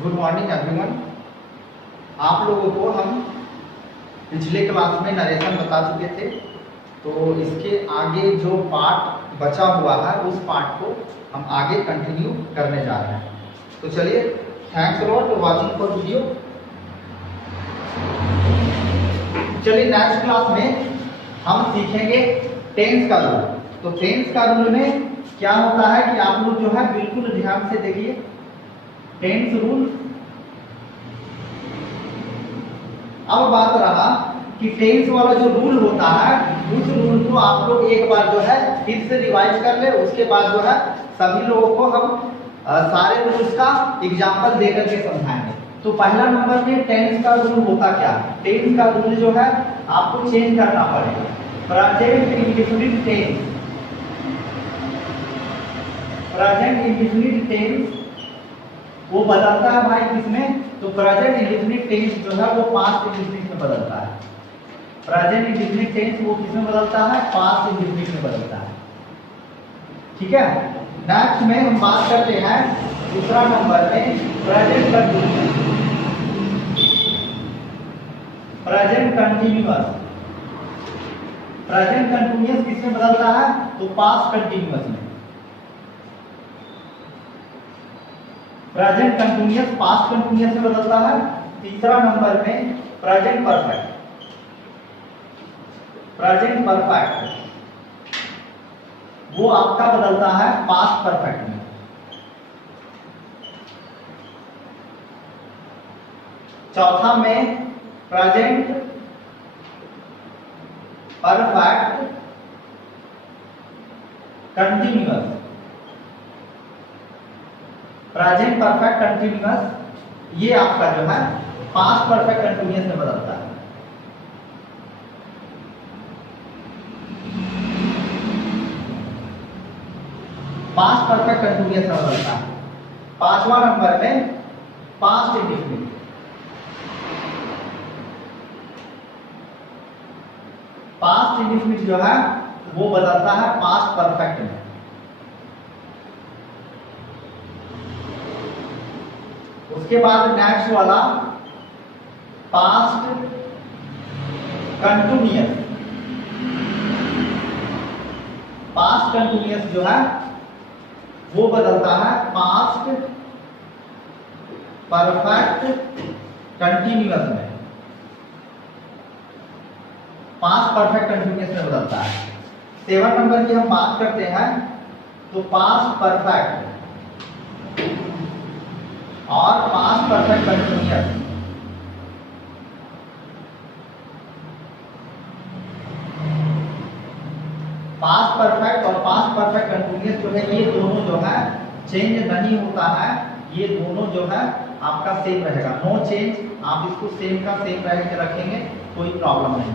Good morning everyone. आप लोगों को हम पिछले क्लास में नरेशन बता चुके थे, तो इसके आगे जो पार्ट बचा हुआ है उस पार्ट को हम आगे कंटिन्यू करने जा रहे हैं। तो चलिए, thanks lot for watching for video. चलिए, नेक्स्ट क्लास में हम सीखेंगे टेंस का रूल। तो टेंस का रूल में क्या होता है कि आप लोग जो है बिल्कुल ध्यान से देखिए। टेंस रूल, अब बात रहा कि टेंस वाला जो रूल होता है उस रूल को आप लोग एक बार जो है फिर से रिवाइज कर ले। उसके बाद जो है सभी लोगों को हम सारे रूल्स का एग्जांपल देकर के समझाएंगे। तो पहला नंबर में टेंस का रूल होता क्या है? टेंस का रूल जो है आपको चेंज करना पड़ेगा। Present indefinite tense, present indefinite tense वो बदलता है भाई किसमें? तो प्रेजेंट इंडेफिनिट टेंस जो है वो पास्ट इंडेफिनिट में बदलता है। प्रेजेंट इंडेफिनिट टेंस वो किसमें बदलता है? पास्ट इंडेफिनिट में बदलता है। ठीक है। नेक्स्ट में हम बात करते हैं दूसरा नंबर में present continuous. Present continuous, present continuous किसमें बदलता है? तो पास्ट कंटीन्यूअस में। प्रेजेंट कंटीन्यूअस पास्ट कंटीन्यूअस में बदलता है। तीसरा नंबर में प्रेजेंट परफेक्ट, प्रेजेंट परफेक्ट वो आपका बदलता है पास्ट परफेक्ट में। चौथा में present perfect continuous, present perfect continuous ये आपका जो है पास्ट परफेक्ट कंटीन्यूअस में बदलता है। पास्ट परफेक्ट कंटीन्यूअस में बदलता है। पांचवा नंबर में पास्ट इंडेफिनिट, पास्ट इंडेफिनिट जो है वो बदलता है पास्ट परफेक्ट में। उसके बाद नेक्स्ट वाला पास्ट कंटीन्यूअस, पास्ट कंटीन्यूअस जो है वो बदलता है पास्ट परफेक्ट कंटीन्यूअस में। पास्ट परफेक्ट कंटीन्यूअस में बदलता है। 7 नंबर की हम बात करते हैं तो पास्ट परफेक्ट और past perfect continuous. Past perfect और पास्ट परफेक्ट कंटीन्यूअस जो है ये दोनों जो है चेंज नहीं होता है। ये दोनों जो है आपका सेम रहेगा, नो चेंज। आप इसको सेम का सेम रह के रखेंगे, कोई प्रॉब्लम नहीं।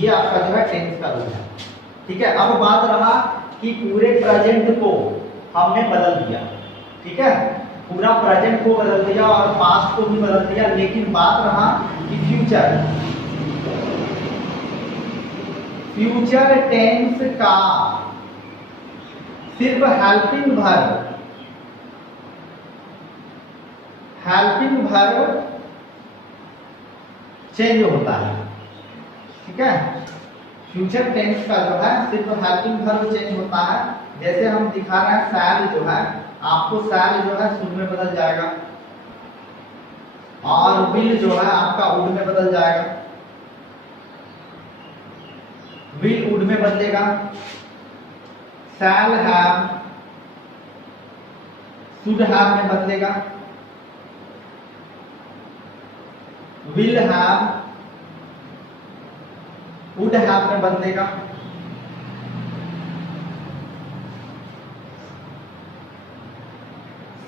ये आपका जो है टेंस का रूल है। ठीक है। अब बात रहा कि पूरे प्रेजेंट को हमने बदल दिया। ठीक है, पूरा प्रेजेंट को बदल दिया और पास्ट को भी बदल दिया, लेकिन बात रहा कि फ्यूचर, फ्यूचर टेंस का सिर्फ helping verb, helping verb change होता है। ठीक है, फ्यूचर टेंस का जो है सिर्फ हेल्पिंग वर्ब चेंज होता है। जैसे हम दिखा रहे हैं शैल जो है, आपको शैल जो है शुड में बदल जाएगा और विल जो है आपका वुड में बदल जाएगा। विल वुड में बदलेगा। शैल हैव शुड हैव में बदलेगा। विल हैव वुड हैव में बदलेगा।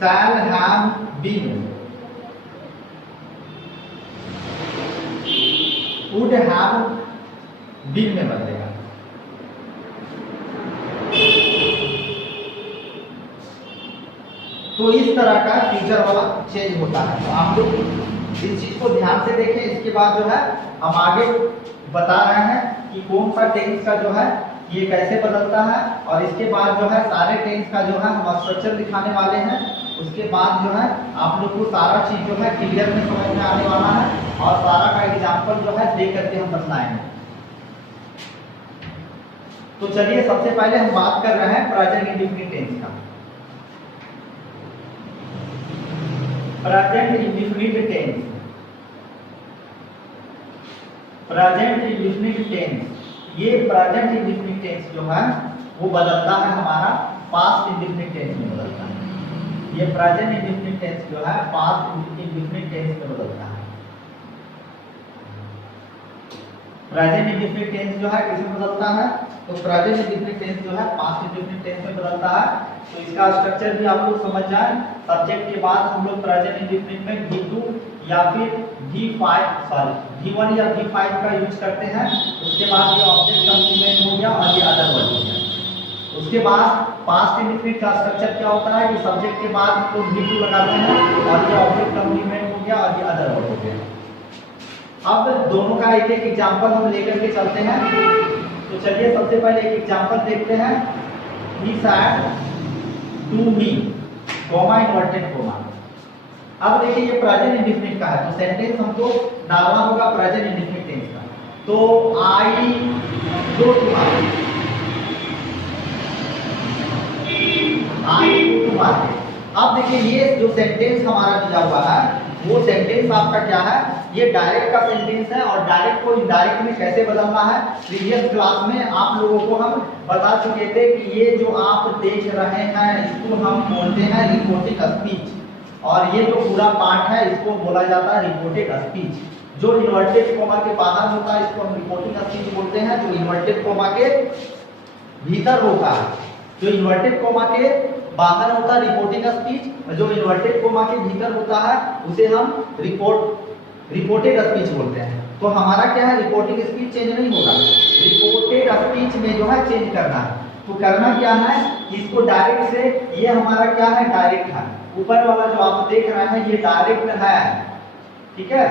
Shall have been would have been में बदलेगा। तो इस तरह का फ्यूचर वाला चेंज होता है। तो आप लोग इस चीज को ध्यान से देखें। इसके बाद जो है हम आगे बता रहे हैं कि कौन सा टेंस का जो है ये कैसे बदलता है और इसके बाद जो है सारे टेंस का जो है हम स्ट्रक्चर दिखाने वाले हैं। उसके बाद जो है आप लोग को सारा चीज जो है क्लियर में समझ में आने वाला है और सारा का एग्जाम्पल जो है दे करके हम बताएंगे। तो चलिए सबसे पहले हम बात कर रहे हैं प्रेजेंट इंडेफिनिट टेंस का। Present indefinite tense, present indefinite tense, ये प्रेजेंट इंडेफिनिट टेंस जो है वो बदलता है हमारा पास्ट इंडेफिनिट टेंस में बदलता है। ये प्रेजेंट इंडेफिनिट टेंस जो है पास्ट इंडेफिनिट टेंस में बदलता है। प्रेजेंट इंडेफिनिट टेंस जो है किसमें बदलता है? तो प्रेजेंट इंडेफिनिट टेंस जो है पास्ट इंडेफिनिट टेंस में बदलता है। तो इसका स्ट्रक्चर भी आप लोग समझ जाएं। सब्जेक्ट के बाद हम लोग प्रेजेंट इंडेफिनिट में V2 या फिर V1 या V5 का यूज करते हैं। उसके बाद ये ऑब्जेक्ट कॉम्प्लीमेंट हो गया और ये अदर वर्ड हो गया। उसके बाद पास्ट इंडेफिनिट का स्ट्रक्चर क्या होता है कि सब्जेक्ट के बाद तो V2 लगाते हैं और ये ऑब्जेक्ट कॉम्प्लीमेंट हो गया और ये अदर वर्ड हो गया। अब दोनों का एक एक एग्जांपल हम लेकर के चलते हैं। तो चलिए सबसे पहले एक एग्जांपल देखते हैं। He said to me, comma inverted comma. अब देखिए ये प्रेजेंट इंडेफिनिट का है तो सेंटेंस हमको डालना होगा प्रेजेंट इंडेफिनिट टेंस का। तो I go to market, I go to market. अब देखिए ये जो सेंटेंस हमारा दिया हुआ है वो सेंटेंस आपका क्या है? ये डायरेक्ट का सेंटेंस है और डायरेक्ट को इनडायरेक्ट में कैसे बदलना है प्रीवियस क्लास में आप लोगों को हम बता चुके थे कि ये जो आप देख रहे हैं इसको हम बोलते हैं रिपोर्टिंग स्पीच, और ये जो पूरा पार्ट है इसको बोला जाता है रिपोर्टेड स्पीच। जो इन्वर्टेड कॉमा के बाहर होता है इसको हम रिपोर्टिंग स्पीच बोलते हैं। जो इन्वर्टेड कॉमा के भीतर होता है, जो इन्वर्टेड कॉमा के बाहर होता है रिपोर्टिंग स्पीच, जो इन्वर्टेड कॉमा के भीतर होता है उसे हम रिपोर्टेड स्पीच बोलते हैं। तो हमारा क्या है, रिपोर्टिंग स्पीच चेंज नहीं होगा, रिपोर्टेड स्पीच में जो है चेंज करना है। तो करना क्या है, इसको डायरेक्ट से, ये हमारा क्या है डायरेक्ट है, ऊपर वाला जो आप देख रहे हैं ये डायरेक्ट है, ठीक है,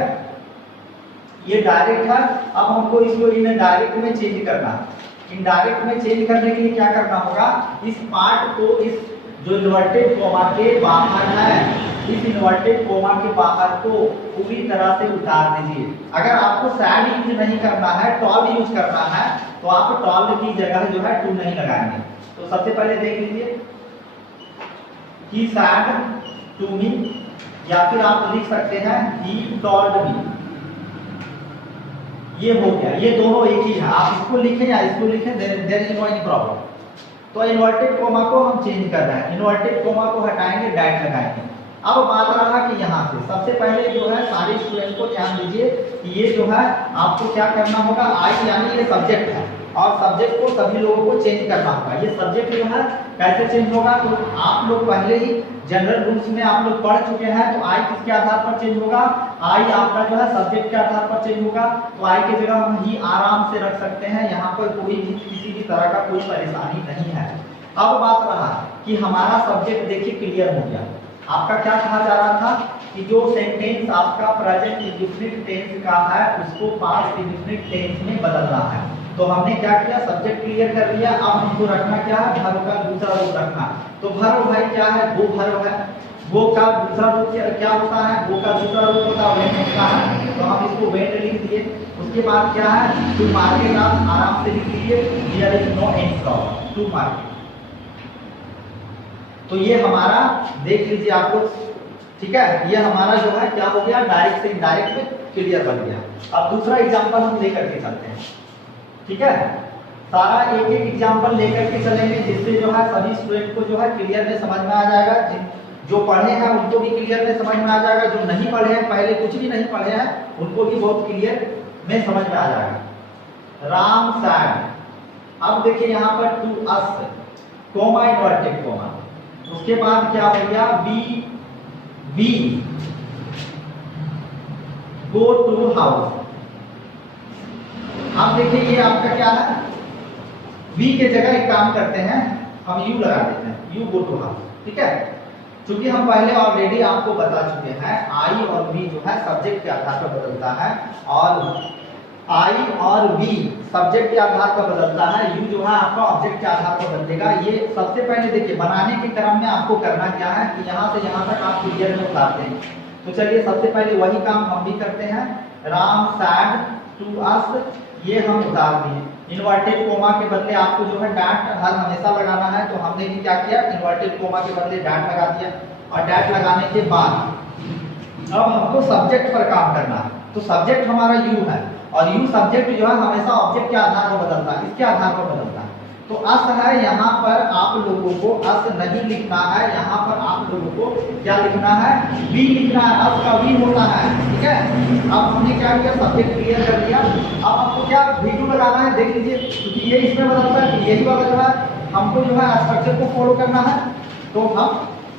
ये डायरेक्ट है। अब हमको इसको इनडायरेक्ट में चेंज करना है। इनडायरेक्ट में चेंज करने के लिए क्या करना होगा, इस पार्ट को, इस जो इन्वर्टेड कॉमा के बाहर है, इस इन्वर्टेड कॉमा के बाहर को पूरी तरह से उतार दीजिए। अगर आपको सैड यूज नहीं करना है, टॉल यूज करना है, तो आप टॉल की जगह जो है टू नहीं लगाएंगे। तो सबसे पहले देख लीजिए ही सैड टू मी, या फिर आप लिख सकते हैं ही टॉल्ड मी। ये हो गया, ये दोनों एक ही है, आप इसको लिखें या इसको लिखें, there is no any problem. तो इन्वर्टेड कॉमा को हम चेंज कर रहे हैं, इन्वर्टेड कॉमा को हटाएंगे, डैट लगाएंगे। अब बात रहा कि यहाँ से सबसे पहले जो है सारे स्टूडेंट को ध्यान दीजिए कि ये जो है आपको क्या करना होगा, आई यानी ये सब्जेक्ट है और सब्जेक्ट को सभी लोगों को चेंज करना होगा। ये सब्जेक्ट जो है कैसे चेंज होगा, तो आप लोग पहले ही जनरल रूल्स में आप लोग पढ़ चुके हैं। तो आई किसके आधार पर चेंज होगा, आई आपका जो है सब्जेक्ट के आधार पर चेंज होगा। तो आई की जगह हम ही आराम से रख सकते हैं, यहाँ पर कोई भी किसी भी तरह का कोई परेशानी नहीं है। अब बात रहा कि हमारा सब्जेक्ट देखिए क्लियर हो गया। आपका क्या कहा जा रहा था कि जो सेंटेंस आपका प्रेजेंट इंडेफिनिट टेंस का है उसको पास्ट इंडेफिनिट टेंस में बदलना है। तो हमने क्या किया, सब्जेक्ट क्लियर कर लिया। अब हमको रखना क्या है, वर्ब का दूसरा रूप रखना। तो वर्ब भाई क्या है, वो वर्ब है, वो का दूसरा रूप क्या होता है, वो का दूसरा रूप होता है वेंट होता है। तो हम इसको वेंट लिख दिए। उसके बाद क्या है, टू मार्केट, आप आराम से लिख लीजिए, there is no any problem, to market. तो ये हमारा देख लीजिए आप लोग, ठीक है, ये हमारा जो है क्या हो गया, डायरेक्ट से इनडायरेक्ट में क्लियर बन गया। अब दूसरा एग्जांपल हम लेकर के चलते हैं, ठीक है, सारा एक एक एग्जांपल लेकर के चलेंगे जिससे जो है सभी स्टूडेंट को जो है क्लियर में समझ में आ जाएगा। जो पढ़े हैं उनको भी क्लियर में समझ में आ जाएगा, जो नहीं पढ़े हैं, पहले कुछ भी नहीं पढ़े हैं, उनको भी बहुत क्लियर में समझ में आ जाएगा। राम सैड, अब देखिए यहाँ पर to us, comma inverted comma, उसके बाद क्या हो गया, वी गो टू हाउस। अब देखिए ये आपका क्या है, वी के जगह एक काम करते हैं, हम यू लगा देते हैं, यू गो टू हाउस, ठीक है। क्योंकि हम पहले ऑलरेडी आपको बता चुके हैं आई और वी जो है सब्जेक्ट के आधार पर बदलता है और आई और वी सब्जेक्ट के आधार पर बदलता है, यू जो है आपका ऑब्जेक्ट के आधार पर बदलेगा। ये सबसे पहले देखिए बनाने के क्रम में आपको करना क्या है कि यहाँ से यहाँ तक आप क्लियर में उतारते हैं। तो चलिए सबसे पहले वही काम हम भी करते हैं। राम सैड टू अस, ये हम उतार दिए। इन्वर्टेड कोमा के बदले आपको जो है डैट हर हमेशा लगाना है, तो हमने भी क्या किया, इन्वर्टेड कोमा के बदले डैट लगा दिया। और डैट लगाने के बाद अब हमको सब्जेक्ट पर काम करना है। तो सब्जेक्ट हमारा यू है और यू सब्जेक्ट जो है हमेशा ऑब्जेक्ट के आधार पर बदलता है, इसके आधार पर बदलता है। तो अस है, यहाँ पर आप लोगों को अस नहीं लिखना है, यहाँ पर आप लोगों को क्या लिखना है, वी लिखना है। अस का वी होता है, ठीक है। अब हमने क्या किया, सब्जेक्ट क्लियर कर दिया। अब आपको क्या V2 लगाना है, देख लीजिए, क्योंकि ये इसमें बदलता है, यही वाला जो है हमको जो है स्ट्रक्चर को फॉलो करना है। तो हम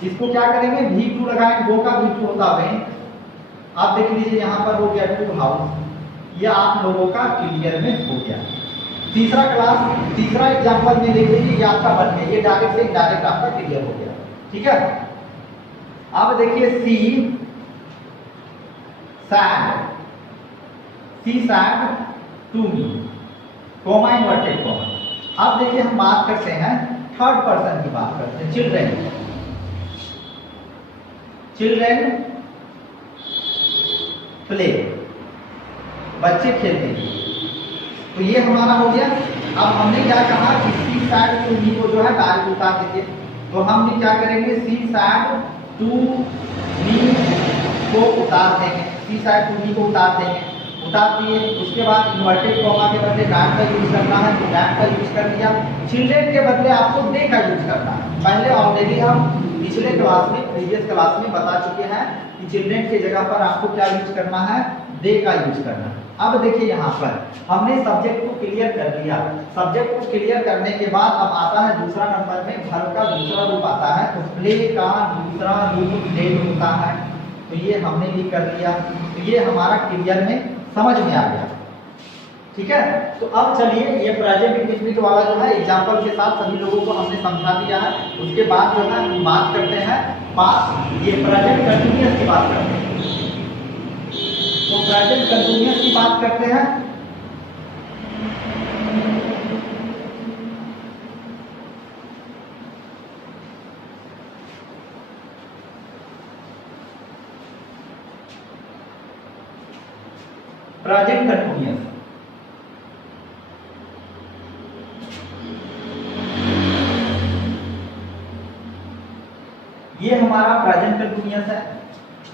इसको क्या करेंगे, V2 लगाएंगे, दो का V2 होता है। आप देख लीजिए यहाँ पर हो गया टू हाउस, ये आप लोगों का क्लियर में हो गया। तीसरा क्लास, तीसरा एग्जांपल में देख लीजिए, ये आपका बन गया, ये डायरेक्ट से इनडायरेक्ट आपका क्लियर हो गया, ठीक है। अब देखिए she said to me, comma inverted comma. अब देखिए हम बात करते हैं थर्ड पर्सन की बात करते हैं, चिल्ड्रेन प्ले, बच्चे खेलते हैं। तो ये हमारा हो गया। अब हमने क्या कहा कि सी सैड टू मी को जो है डायरेक्ट उतार दीजिए। तो हम भी क्या करेंगे, सी सैड टू मी को उतार देंगे, सी सैड टू मी को उतार देंगे, उतार दिए। उसके बाद इन्वर्टेड कॉमा के बदले डैट का यूज करना है, तो डैट का यूज कर दिया। चिल्ड्रेन के बदले आपको डे का यूज करना है। पहले ऑलरेडी हम पिछले क्लास में, प्रीवियस क्लास में बता चुके हैं कि चिल्ड्रेन की जगह पर आपको क्या यूज करना है, डे का यूज करना है। अब देखिए यहाँ पर हमने सब्जेक्ट को क्लियर कर लिया। सब्जेक्ट को क्लियर करने के बाद अब आता है दूसरा नंबर में वर्ब का दूसरा रूप आता है। तो प्ले का दूसरा रूप डे होता है। तो ये हमने भी कर लिया। तो ये हमारा क्लियर में समझ में आ गया, ठीक है। तो अब चलिए ये प्रेजेंट इंडेफिनिट वाला जो है एग्जांपल के साथ सभी लोगों को हमने समझा दिया है। उसके बाद जो है हम बात करते हैं पास्ट, ये प्रेजेंट कंटिन्यूअस की बात करते हैं। तो प्रेजेंट कंटिन्यूअस की बात करते हैं। प्रेजेंट कंटिन्यूअस, ये हमारा प्रेजेंट कंटिन्यूअस है।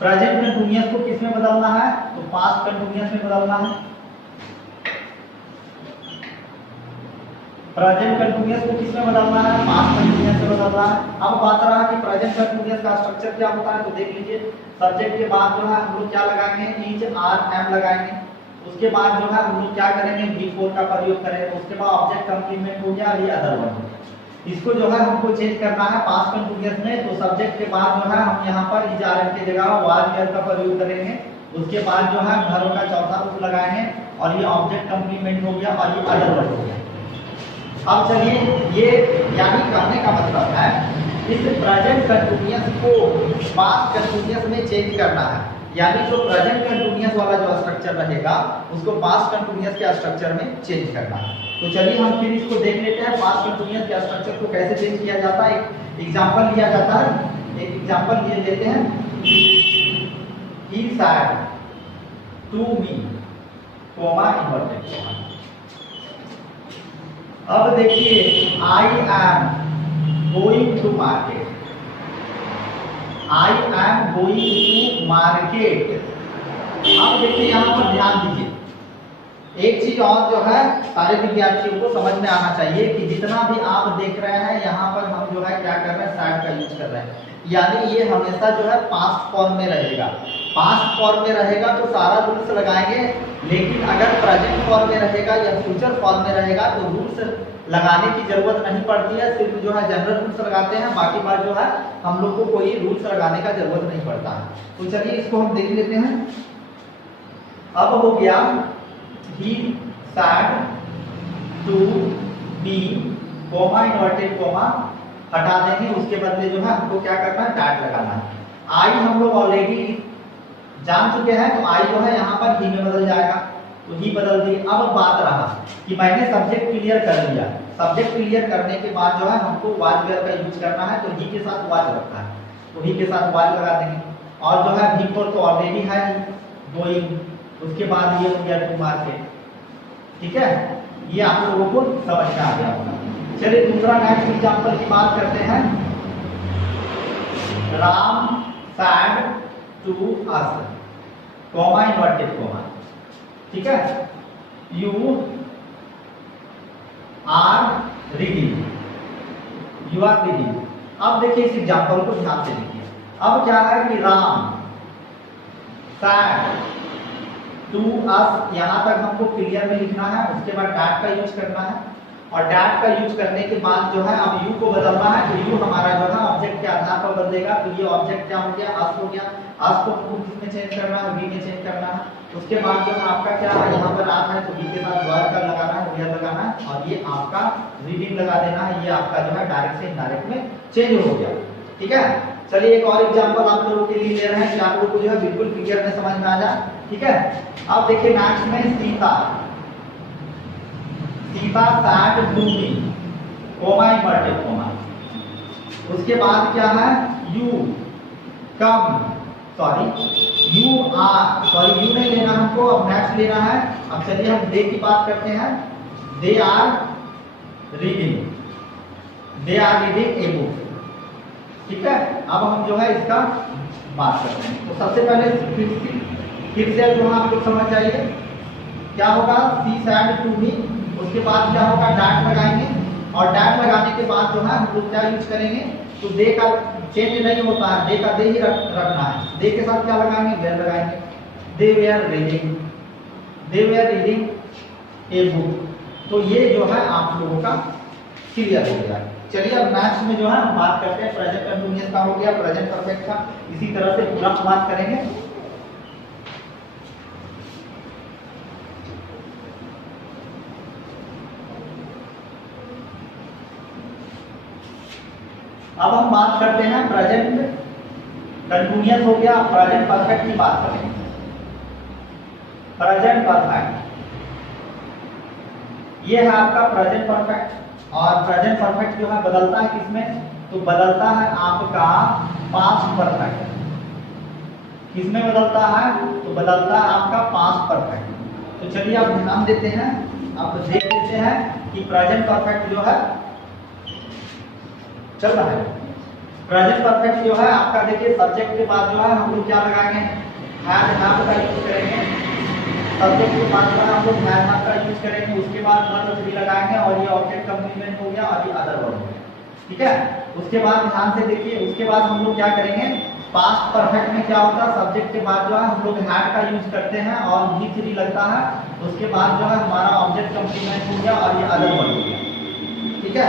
प्रेजेंट कंटिन्यूअस को किस में बदलना है, तो पास्ट कंटिन्यूअस में बदलना है। प्रेजेंट कंटिन्यूअस को किस में बदलना है, पास्ट कंटिन्यूअस में बदलना है। अब बात रहा कि प्रेजेंट कंटिन्यूअस का स्ट्रक्चर क्या होता है, तो देख लीजिए सब्जेक्ट के बाद जो है हम लोग क्या लगाएंगे, इज आर एम लगाएंगे। उसके बाद जो है हम लोग क्या करेंगे, बी4 का प्रयोग करेंगे। उसके बाद ऑब्जेक्ट कंप्लीमेंट हो गया, ये अदर वन हो गया। इसको जो है हमको चेंज करना है पास्ट कंटिन्यूअस में। तो सब्जेक्ट के बाद जो है हम यहाँ पर इज आर एम की जगह वाज वेयर का प्रयोग करेंगे। उसके बाद जो है वर्ब का चौथा रूप लगाएंगे और ये ऑब्जेक्ट कंप्लीमेंट हो गया और ये अदर वन हो गया। अब चलिए ये यानी कहने का मतलब है इस प्रेजेंट कंटिन्यूअस को पास्ट कंटिन्यूअस में चेंज करना है। यानी जो प्रेजेंट कंटिन्यूअस वाला जो स्ट्रक्चर रहेगा उसको पास्ट कंटिन्यूअस के स्ट्रक्चर में चेंज करना है। तो चलिए हम फिर इसको देख लेते हैं पास्ट कंटिन्यूअस के स्ट्रक्चर को कैसे चेंज किया जाता है। एक एग्जांपल लिया जाता है, एक एग्जांपल लिए लेते हैं। He said to me, comma inverted comma. अब देखिए I am going to market, I am going to market. अब देखिए यहाँ पर ध्यान दीजिए, एक चीज और जो है सारे विद्यार्थियों को समझ में आना चाहिए कि जितना भी आप देख रहे हैं यहाँ पर हम जो है क्या कर रहे हैं, सैड का यूज कर रहे हैं। यानी ये हमेशा जो है पास्ट फॉर्म में रहेगा। पास्ट फॉर्म में रहेगा तो सारा रूल्स लगाएंगे, लेकिन अगर प्रेजेंट फॉर्म में रहेगा या फ्यूचर फॉर्म में रहेगा तो रूल्स लगाने की जरूरत नहीं पड़ती है। सिर्फ जो है जनरल रूल्स लगाते हैं, बाकी बात जो है हम लोग को कोई रूल्स लगाने का जरूरत नहीं पड़ता है। तो चलिए इसको हम देख लेते हैं। अब हो गया he said to me, comma inverted comma हटा देंगे। उसके बदले जो है हमको क्या करना है, डैट लगाना है। आई हम लोग ऑलरेडी जान चुके हैं, तो आई जो है यहाँ पर ही में बदल जाएगा। तो ही बदल दी। अब बात रहा कि मैंने सब्जेक्ट क्लियर कर लिया, सब्जेक्ट क्लियर करने के बाद जो है हमको वाज वेयर का यूज करना है, तो ही के साथ वाज रखा है, तो ही के साथ वाज लगा देंगे। और जो है बिफोर तो ऑलरेडी है गोइंग, उसके बाद ये हो गया टू मार्केट। ठीक है, ये आप लोगों को समझ में आ गया होगा। चलिए दूसरा नेक्स्ट एग्जांपल की बात करते हैं। Ram said to us, comma inverted comma. ठीक है, you are reading, you are reading. अब देखिए इस एग्जांपल को ध्यान से देखिए। अब क्या है कि राम सैड टू अस, यहां तक हमको क्लियर में लिखना है, उसके बाद डैट का यूज करना है, और डैट का यूज करने के बाद जो है अब यू को बदलना है, तो यू हमारा जो है ऑब्जेक्ट के आधार पर बदलेगा। तो ये ऑब्जेक्ट क्या हो गया, अस हो गया। अस को हमको किसमें चेंज करना है, वी में चेंज करना है। उसके बाद जो है आपका क्या है, यहाँ पर रात है तो वी के साथ वर्ड का लगाना है, वेयर लगाना है, और ये आपका रीडिंग लगा देना है। ये आपका जो है डायरेक्ट से इनडायरेक्ट में चेंज हो गया। ठीक है, चलिए एक और एग्जांपल आप लोगों के लिए ले रहे हैं कि आप लोगों को जो है बिल्कुल क्लियर में समझ में आ जाए। ठीक है, अब देखिए नेक्स्ट में Sita, Sita said to me, comma inverted comma. उसके बाद क्या है, you come, sorry you are, sorry you नहीं लेना हमको, अब नेक्स्ट लेना है। अब चलिए हम दे की बात करते हैं। They are reading, they are reading a book. ठीक है, अब हम जो है इसका बात करते हैं। तो सबसे पहले फिर से जो है आपको समझ चाहिए क्या होगा, सी सैड टू मी, उसके बाद क्या होगा, डैट लगाएंगे, और डैट लगाने के बाद जो है हम लोग क्या यूज करेंगे, तो दे का चेंज नहीं होता है, दे का दे ही रखना है। दे के साथ क्या लगाएंगे, वेयर लगाएंगे। They were reading, they were reading a book. तो ये जो है आप लोगों का क्लियर हो गया। चलिए अब नेक्स्ट में जो है हम बात करते हैं प्रेजेंट कंटिन्यूअस का, हो गया प्रेजेंट परफेक्ट का। इसी तरह से पूरा हम बात करेंगे। अब हम बात करते हैं प्रेजेंट कंटिन्यूअस हो गया, प्रेजेंट परफेक्ट की बात करेंगे। प्रेजेंट परफेक्ट ये है आपका प्रेजेंट परफेक्ट, और प्रेजेंट परफेक्ट जो है बदलता है किसमें, तो बदलता है आपका पास्ट परफेक्ट। किसमें बदलता है, तो बदलता है आपका पास्ट परफेक्ट। तो चलिए आप ध्यान देते हैं, आप देख लेते हैं कि प्रेजेंट परफेक्ट जो है चल रहा है। प्रेजेंट परफेक्ट जो है आपका देखिए सब्जेक्ट के बाद जो है हम लोग क्या लगाएंगे, हैव का यूज करेंगे। सब्जेक्ट के बाद जो है हम लोग हैव का यूज करेंगे, उसके बाद वर्ब भी लगाएंगे, और ये ऑब्जेक्ट कंप्लीमेंट हो गया, और ये अदर वर्ब हो गया। ठीक है, उसके बाद ध्यान से देखिए, उसके बाद हम लोग क्या करेंगे, पास्ट परफेक्ट में क्या होता है, सब्जेक्ट के बाद जो है हम लोग हैड का यूज करते हैं और भी लगता है। उसके बाद जो है हमारा ऑब्जेक्ट कंप्लीमेंट हो गया, और ये अदर वर्ब हो गया। ठीक है,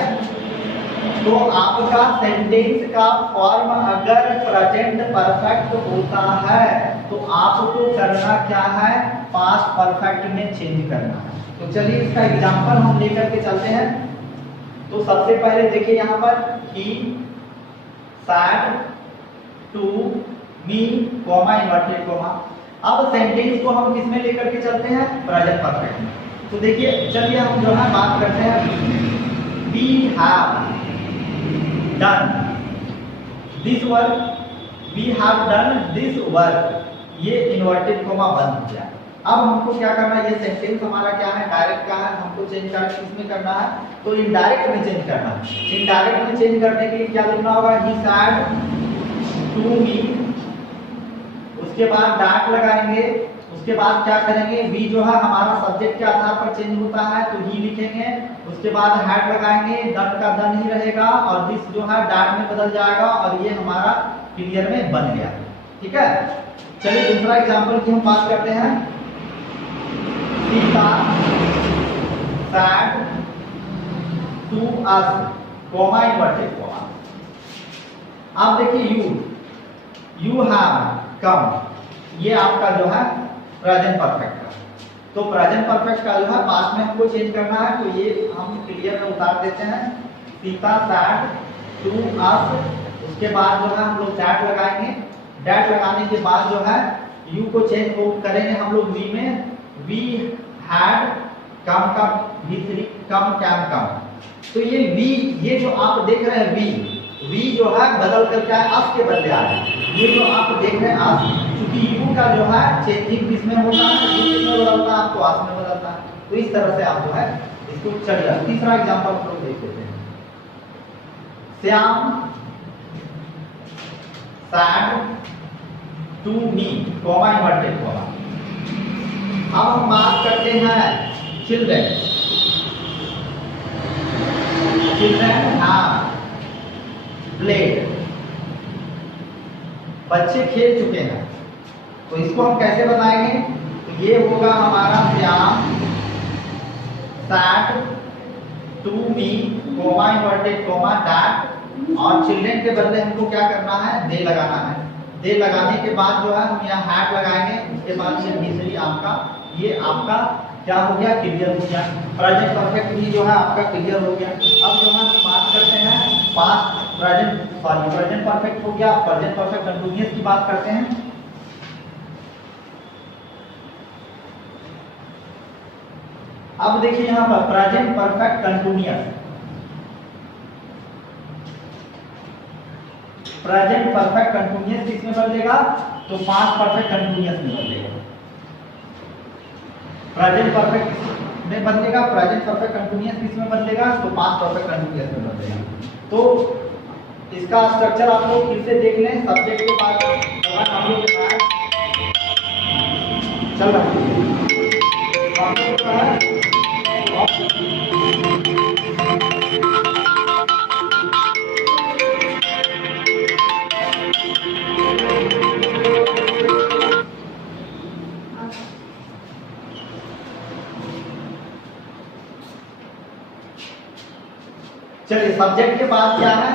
तो आपका सेंटेंस का फॉर्म अगर प्रेजेंट परफेक्ट होता है तो आपको करना क्या है, पास्ट परफेक्ट में चेंज करना है। तो चलिए इसका एग्जांपल हम लेकर के चलते हैं। तो सबसे पहले देखिए यहाँ पर he said to me, comma inverted comma. अब सेंटेंस को हम किसमें लेकर के चलते हैं, प्रेजेंट परफेक्ट में। तो देखिए चलिए हम जो है बात करते हैं, we have done this work, we have done this work। ये इन्वर्टेड कोमा बंद हो गया। अब हमको क्या करना है, ये सेंटेंस हमारा क्या है, डायरेक्ट का है, हमको चेंज कर किसमें करना है, तो इनडायरेक्ट में चेंज करना है। इनडायरेक्ट में चेंज करने के लिए क्या लिखना होगा, ही सैड टू मी, उसके बाद डैट लगाएंगे, उसके बाद क्या करेंगे, वी जो है हमारा सब्जेक्ट के आधार पर चेंज होता है तो ही लिखेंगे, उसके बाद हैड लगाएंगे, डन का डन ही रहेगा, और दिस जो है डैट में बदल जाएगा, और ये हमारा क्लियर में बन गया। ठीक है, चलिए दूसरा एग्जांपल की हम बात करते हैं। Sita said to us, comma inverted comma. आप देखिए यू हैव कम, ये आपका जो है प्रेजेंट परफेक्ट का। तो प्रेजेंट परफेक्ट का जो है पास्ट में हमको चेंज करना है, तो ये हम क्लियर में उतार देते हैं, सीता सैड टू अस। उसके बाद जो है हम लोग डैट लगाएंगे, डैट लगाने के बाद जो है यू को चेंज करेंगे हम लोग वी में, वी हैड कम का V3 कम कैन कम। तो ये वी, ये जो आप देख रहे हैं वी जो है बदल कर क्या है अस के बदले आ रहा है। ये जो आप देख रहे हैं अस, क्योंकि यू का जो है चेंजिंग किसमें होता है, यू किसमें बदलता है, आपको अस में बदलता है। तो इस तरह से आप जो है इसको चलिए तीसरा एग्जांपल हम लोग देख लेते हैं। Shyam said to me comma inverted comma. अब हम बात करते हैं चिल्ड्रन। चिल्ड्रन हैव प्लेड, बच्चे खेल चुके हैं। तो इसको हम कैसे बताएंगे, तो ये होगा हमारा Shyam said to me comma inverted comma that, और चिल्ड्रन के बदले हमको क्या करना है, दे लगाना है। दे लगाने के बाद जो है हम यहाँ हैड लगाएंगे, उसके बाद से तीसरी आपका ये आपका क्या हो गया, क्लियर हो गया। प्रेजेंट परफेक्ट भी जो है आपका क्लियर हो गया। अब जो हम बात करते हैं पास्ट प्रेजेंट परफेक्ट हो गया, प्रेजेंट परफेक्ट कंटीन्यूअस की बात करते हैं। अब देखिए यहाँ पर present perfect continuous, present perfect continuous किसमें बदलेगा, तो पास्ट परफेक्ट कंटीन्यूअस में बदलेगा। प्रेजेंट परफेक्ट में बदलेगा, प्रेजेंट परफेक्ट कंटीन्यूअस किसमें बदलेगा, तो पास्ट परफेक्ट कंटीन्यूअस में बदलेगा। तो इसका स्ट्रक्चर आप लोग फिर से देख लें। सब्जेक्ट के बाद हम लोग चल रहा है चलिए सब्जेक्ट के बाद क्या है,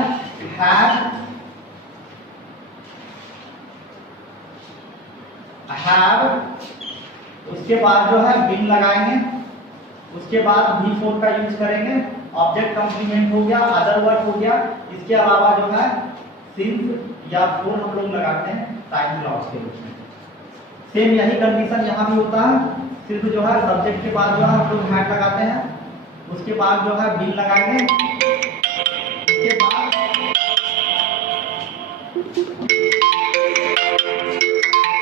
हैव, उसके बाद जो है बिन लगाएंगे, उसके बाद V4 का यूज करेंगे। ऑब्जेक्ट कंप्लीमेंट हो गया, अदर वर्ड हो गया। इसके अलावा जो है सिंस या फोर हम लोग लगाते हैं टाइम क्लॉज के रूप में। सेम यही कंडीशन यहाँ भी होता है, सिर्फ जो है सब्जेक्ट के बाद जो है हम लोग हैड लगाते हैं, उसके बाद जो है बिन लगाएंगे, उसके बाद